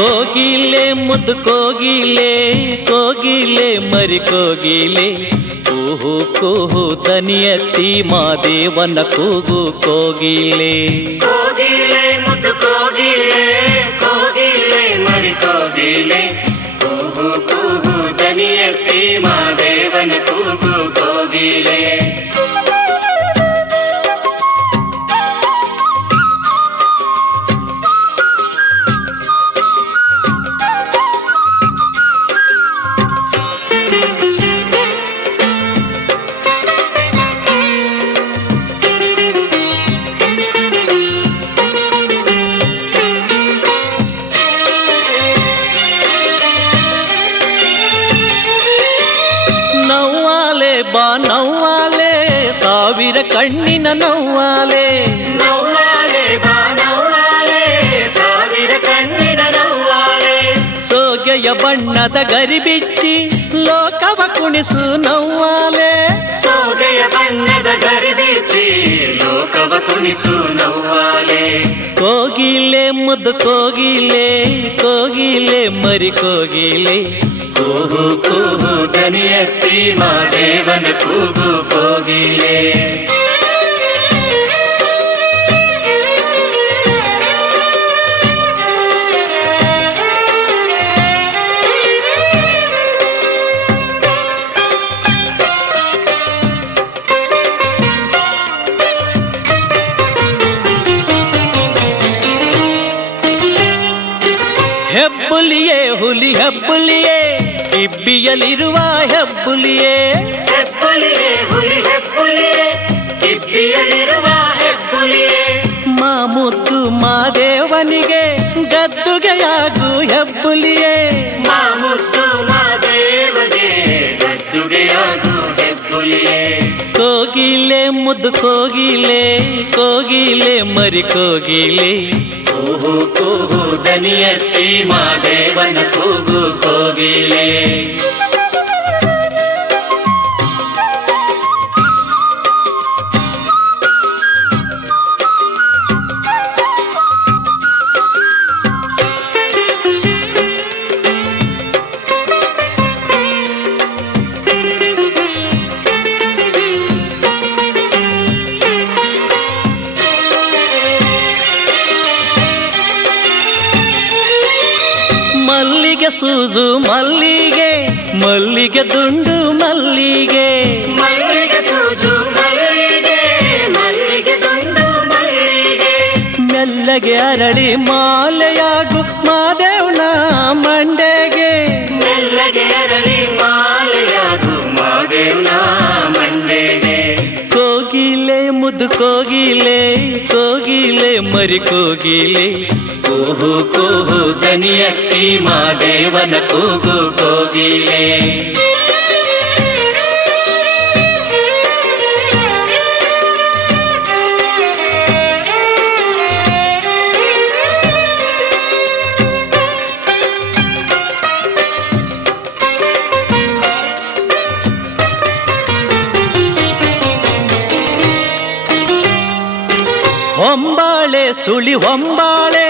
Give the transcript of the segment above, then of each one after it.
ಕೋಗಿಲೆ ಮುದ್ದು ಕೋಗಿಲೆ ಕೋಗಿಲೆ ಮರಿ ಕೋಗಿಲೆ ಕೂಹು ಕೂಹು ದನಿಯತ್ತಿ ಮಾದೇವನ ಕೂಗು ಕೋಗಿಲೆ ಕೋಗಿಲೆ ಮುದ್ದು ಕೋಗಿಲೆ ಕೋಗಿಲೆ ಮರಿ ಕೋಗಿಲೆ ಕೂಗು ಕೂಗು ದನಿಯತ್ತಿ ಮಾದೇವನ ಕೂಗು ಕೋಗಿಲೆ ಬಾ ನವ್ವಾಲೆ ಸಾವಿರ ಕಣ್ಣಿನ ನವ್ವಾಲೆ ನವ್ವಾಲೆ ಬಾ ನವ್ವಾಲೆ ಸಾವಿರ ಕಣ್ಣಿನ ನವ್ವಾಲೆ ಸೋಗೆಯ ಬಣ್ಣದ ಗರಿ ಬಿಚ್ಚಿ ಲೋಕವ ಕುಣಿಸು ನವ್ವಾಲೆ ಸೋಗೆಯ ಬಣ್ಣದ ಗರಿ ಬಿಚ್ಚಿ ಲೋಕವ ಕುಣಿಸು ನವ್ವಾಲೆ ಕೋಗಿಲೆ ಮುದ್ದು ಕೋಗಿಲೆ ಕೋಗಿಲೆ ಮರಿ ಕೋಗಿಲೆ ಕೂಗು ಕೂಗು ದನಿಯತ್ತಿ ಮಾದೇವನ ಕೂಗು ಕೋಗಿಲೆ ಹೆಬ್ಬುಲಿಯೇ ಹುಲಿ ಹೆಬ್ಬುಲಿಯೇ ಕಿಬ್ಬಿಯಲಿರುವ ಹೆಬ್ಬುಲಿಯೇ ಹೆಬ್ಬುಲಿಯೇ ಹುಲಿ ಹೆಬ್ಬುಲಿಯೇ ಕಿಬ್ಬಿಯಲಿರುವ ಹೆಬ್ಬುಲಿಯೇ ಮಾಮುದ್ದು ಮಾದೇವನಿಗೆ ಗದ್ದುಗೆಯಾಗು ಹೆಬ್ಬುಲಿಯೇ ಮಾಮುದ್ದು ಮಾದೇವಗೆ ಗದ್ದುಗೆಯಾಗು ಹೆಬ್ಬುಲಿಯೇ ಕೋಗಿಲೆ ಮುದ್ದು ಕೋಗಿಲೆ ಕೋಗಿಲೆ ಮರಿ ಕೋಗಿಲೆ ಕೂಹು ಕೂಹು ದನಿಯತ್ತಿ ಮಾದೇವನ ಕೂಗು ಕೋಗಿಲೆ ಮಲ್ಲಿಗೆ ಸೂಜು ಮಲ್ಲಿಗೆ ಮಲ್ಲಿಗೆ ದುಂಡು ಮಲ್ಲಿಗೆ ಮಲ್ಲಿಗೆ ಸೂಜು ಮಲ್ಲಿಗೆ ಮಲ್ಲಿಗೆ ದುಂಡು ಮಲ್ಲಿಗೆ ಮೆಲ್ಲಗೆ ಅರಳಿ ಮಾಲೆಯಾಗು ಮಾದೇವನ ಮಂಡೆಗೆ ಮೆಲ್ಲಗೆ ಅರಳಿ ಮಾಲೆಯಾಗು ಮಾದೇವನ ಮಂಡೆಗೆ ಕೋಗಿಲೆ ಮುದ್ದು ಕೋಗಿಲೆ ಕೋಗಿಲೆ ಮರಿ ಕೋಗಿಲೆ ಕೂಹು ಕೂಹು ದನಿಯತ್ತಿ ಮಾದೇವನ ಕೂಗು ಕೋಗಿಲೆ ಹೊಂಬಾಳೆ ಸುಳಿ ಹೊಂಬಾಳೆ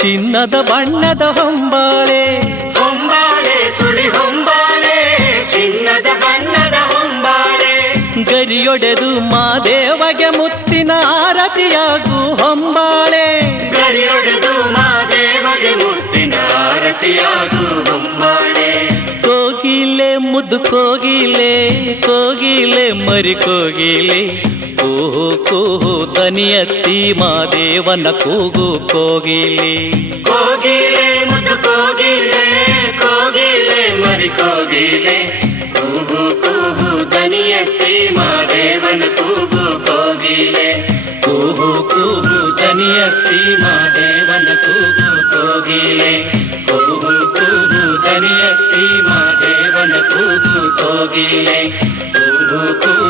ಚಿನ್ನದ ಬಣ್ಣದ ಹೊಂಬಾಳೆ ಹೊಂಬಾಳೆ ಸುಳಿ ಹೊಂಬಾಳೆ ಚಿನ್ನದ ಬಣ್ಣದ ಹೊಂಬಾಳೆ ಗರಿಯೊಡೆದು ಮಾದೇವಗೆ ಮುತ್ತಿನ ಆರತಿಯಾಗು ಹೊಂಬಾಳೆ ಗರಿಯೊಡೆದು ಮಾದೇವಗೆ ಮುತ್ತಿನ ಆರತಿಯಾಗು ಹೊಂಬಾಳೆ ಕೋಗಿಲೆ ಮುದ್ದು ಕೋಗಿಲೆ ಕೋಗಿಲೆ ಮರಿ ಕೋಗಿಲೆ ಕೂಹು ಕೂಹು ದನಿಯತ್ತಿ ಮಾದೇವನ ಕೂಗು ಕೋಗಿಲೆ ಕೋಗಿಲೆ ಮುದ್ದು ಕೋಗಿಲೆ ಕೋಗಿಲೆ ಮರಿ ಕೋಗಿಲೆ ಕೂಗು ಕೂಗು ದನಿಯತ್ತಿ ಮಾದೇವನ ಕೂಗು ಕೋಗಿಲೆ ಕೂಗು ಕೂಗು ದನಿಯತ್ತಿ ಮಾದೇವನ ಕೂಗು ಕೋಗಿಲೆ ಕೂಗು ಕೂಗು ದನಿಯತ್ತಿ ಮಾದೇವನ ಕೂಗು ಕೋಗಿಲೆ ಕೂಗು ಕೂಗು